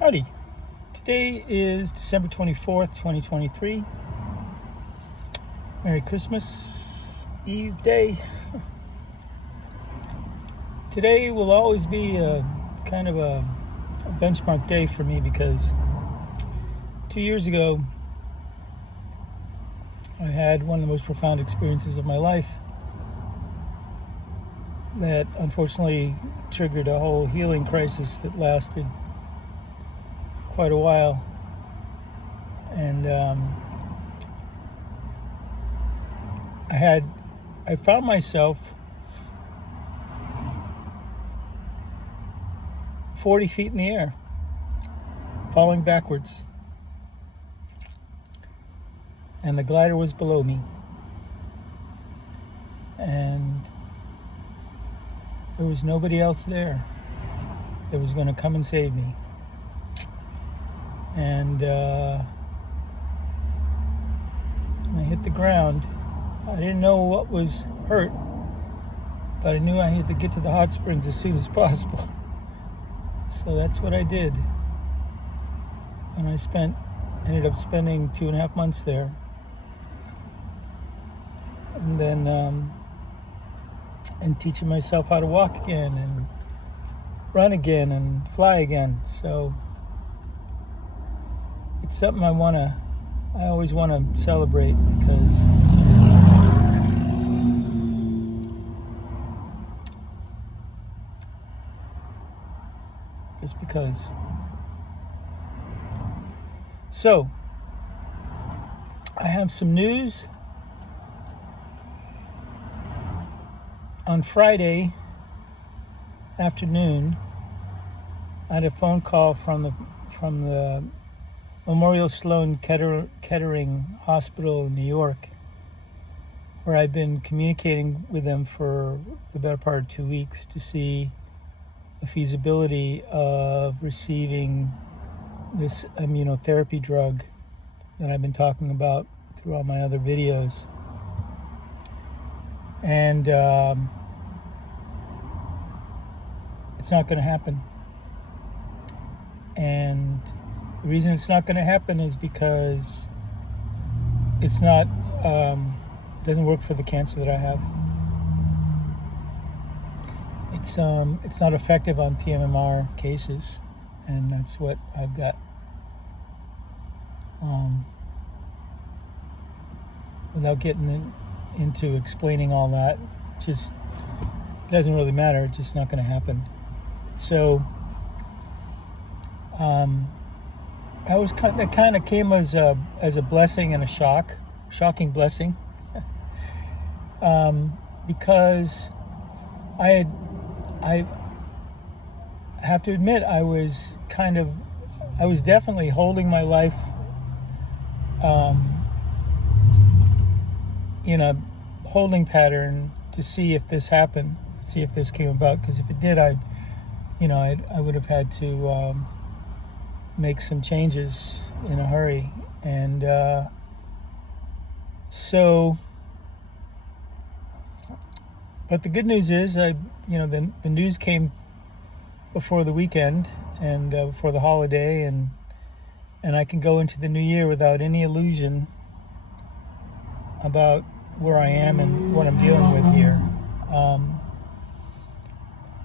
Howdy. Today is December 24th, 2023. Merry Christmas Eve day. Today will always be a kind of a benchmark day for me because 2 years ago I had one of the most profound experiences of my life that unfortunately triggered a whole healing crisis that lasted quite a while. And I found myself 40 feet in the air, falling backwards, and the glider was below me, and there was nobody else there that was going to come and save me. And when I hit the ground, I didn't know what was hurt, but I knew I had to get to the hot springs as soon as possible. So that's what I did. And I ended up spending 2.5 months there. And then and teaching myself how to walk again and run again and fly again. So it's something I always want to celebrate because just because. So I have some news. On Friday afternoon, I had a phone call from the Memorial Sloan Kettering Hospital in New York, where I've been communicating with them for the better part of 2 weeks to see the feasibility of receiving this immunotherapy drug that I've been talking about through all my other videos. And it's not going to happen. And the reason it's not going to happen is because it's not, it doesn't work for the cancer that I have. It's not effective on PMMR cases, and that's what I've got. Without getting into explaining all that, it doesn't really matter. It's just not going to happen. So that kind of came as a blessing and a shocking blessing, because I have to admit I was definitely holding my life in a holding pattern to see if this happened, see if this came about. Because if it did, I would have had to make some changes in a hurry. And but the good news is, the news came before the weekend and before the holiday, and I can go into the new year without any illusion about where I am and what I'm dealing with here.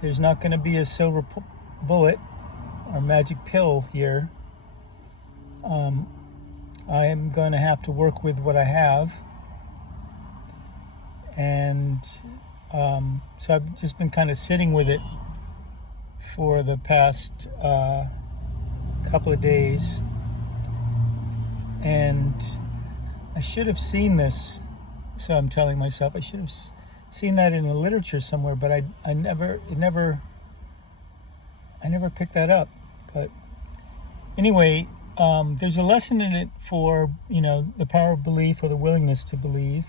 There's not going to be a silver bullet or magic pill here. I am going to have to work with what I have. And so I've just been kind of sitting with it for the past couple of days. And I should have seen this, so I'm telling myself I should have seen that in the literature somewhere, but I never picked that up. But anyway, there's a lesson in it for the power of belief, or the willingness to believe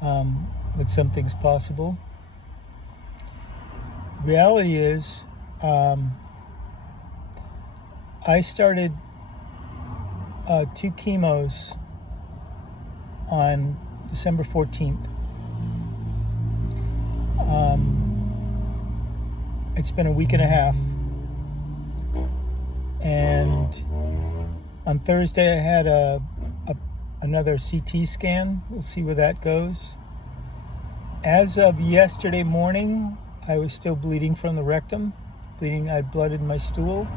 that something's possible. Reality is, I started 2 chemos on December 14th. It's been a week and a half, And on Thursday I had another CT scan. We'll see where that goes. As of yesterday morning, I was still bleeding from the rectum. I had blood in my stool.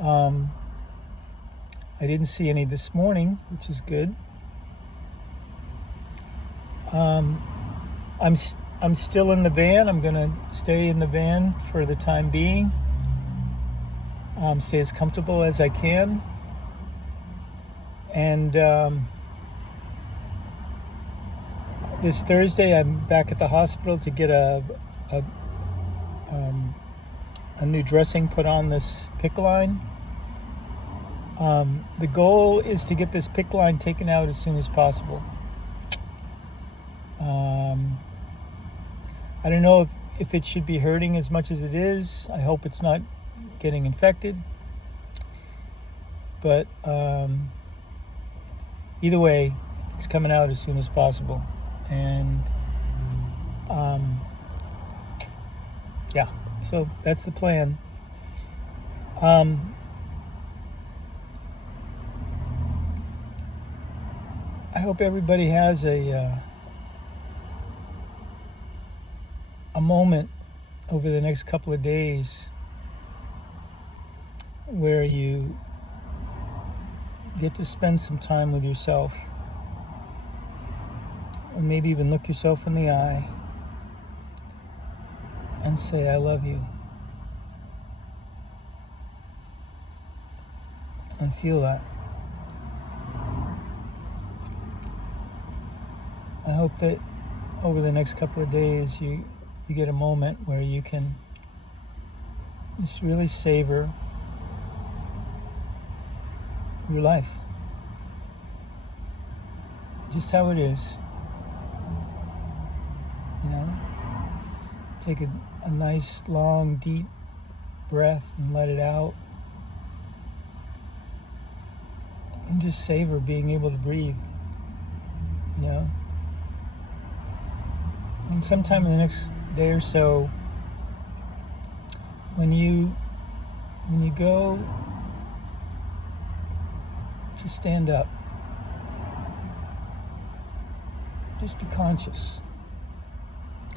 I didn't see any this morning, which is good. I'm still in the van. I'm gonna stay in the van for the time being. Stay as comfortable as I can. And this Thursday, I'm back at the hospital to get a new dressing put on this PICC line. The goal is to get this PICC line taken out as soon as possible. I don't know if it should be hurting as much as it is. I hope it's not getting infected. But either way, it's coming out as soon as possible. And yeah, so that's the plan. I hope everybody has a moment over the next couple of days where you get to spend some time with yourself and maybe even look yourself in the eye and say, I love you. And feel that. I hope that over the next couple of days you get a moment where you can just really savor your life. Just how it is. You know? Take a nice, long, deep breath and let it out. And just savor being able to breathe. You know? And sometime in the next day or so, when you go to stand up, just be conscious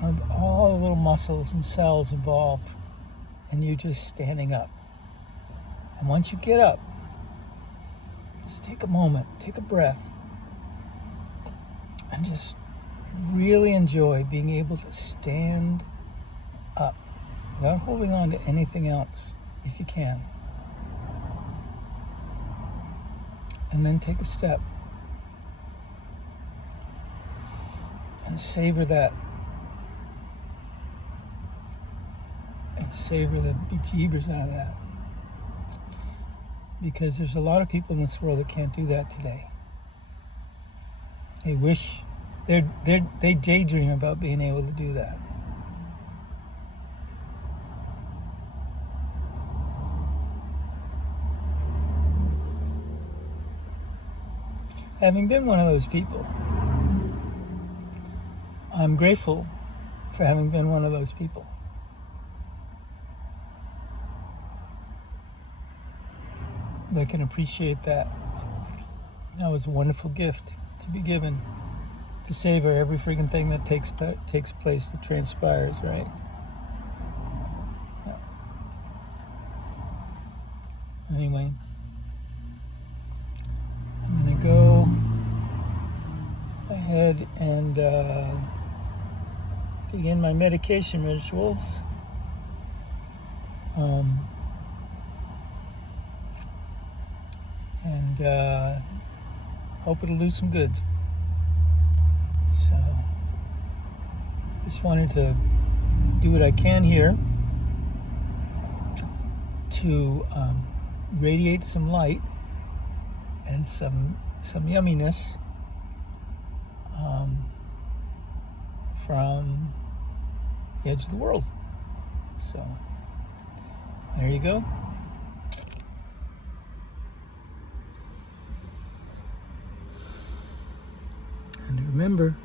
of all the little muscles and cells involved in you just standing up. And once you get up, just take a moment, take a breath, and just really enjoy being able to stand up without holding on to anything else, if you can. And then take a step and savor that. And savor the bejeebers out of that. Because there's a lot of people in this world that can't do that today. They wish, they daydream about being able to do that. Having been one of those people, I'm grateful for having been one of those people. That can appreciate that. That was a wonderful gift to be given, to savor every freaking thing that takes place, that transpires, right? Yeah. Anyway, I'm going to go ahead and begin my medication rituals. And hope it'll do some good. So, just wanted to do what I can here to radiate some light and some yumminess from the edge of the world. So, there you go. And remember,